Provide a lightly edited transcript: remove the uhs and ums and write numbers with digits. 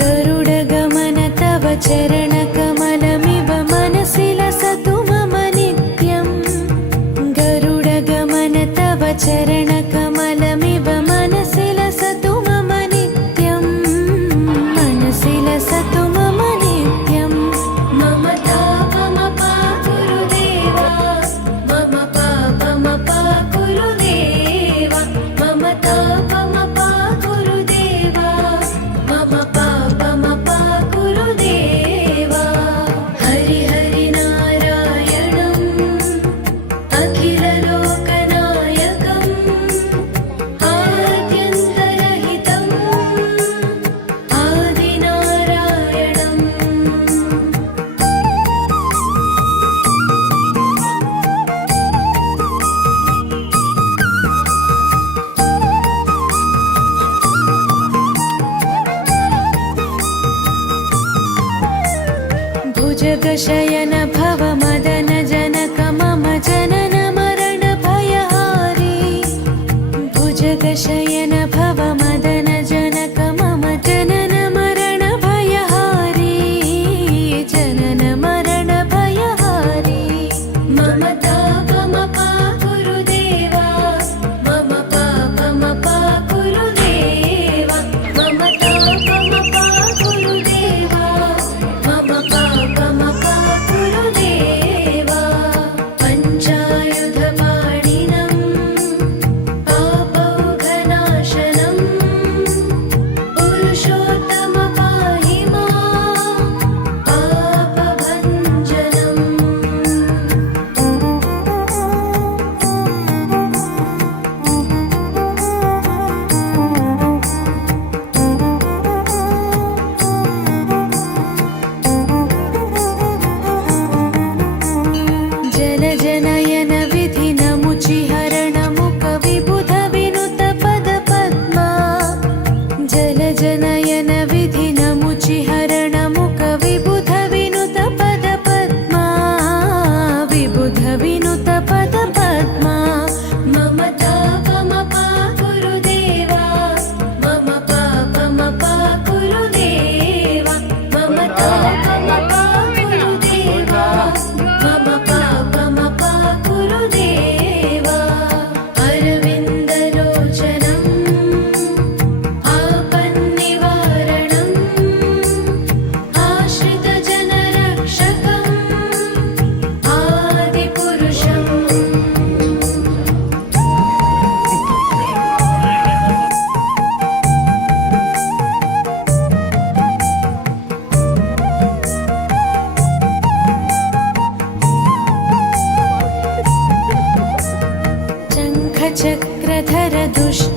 गरुडगमन तव चरणकमलमिव मनसि लसतु मम नित्यम् गरुडगमन तव चरणकमलमिव मनसि लसतु मम नित्यम् मनसि लसतु मम नित्यम् मम तापमपा गुरुदेवा मम पापमपा गुरुदेवा मम तापमपा गुरुदेवा मम पापमपा गुरुदेवा हरि हरि नारायणम् अखिललोकनायकम् आद्यन्तरहितम् आदिनारायणम् भुजगशयन भव मदन जनक मम जनन मरण भयहारी भुजगशयन भव मदन जनक मम जनन मरण भयहारी जनन मरण भयहारी मम तापमपा गुरुदेवा मम पापमपा गुरुदेवा मम तापमपा गुरुदेवा मम पापमपा गुरुदेवा पञ्चायुधपाणिनम् पापौघनाशनम् पुरुषोत्तम पाहि मां पापभञ्जनम् जलजनयन विधिनमुचिहरणमुख विबुध विनुत पदपद्मा जलजनयन विधिनमुचिहरणमुख विबुध विनुत पदपद्मा विबुध विनुत पदपद्मा मम तापमपा गुरुदेवा मम पापमपा गुरुदेवा मम तापमपा गुरुदेवा मम पापमपा गुरुदेवा अरविन्दलोचनम् आपन्निवारणम् आश्रितजनरक्षकम् आदिपुरुषम् शङ्खचक्रधर दुष्ट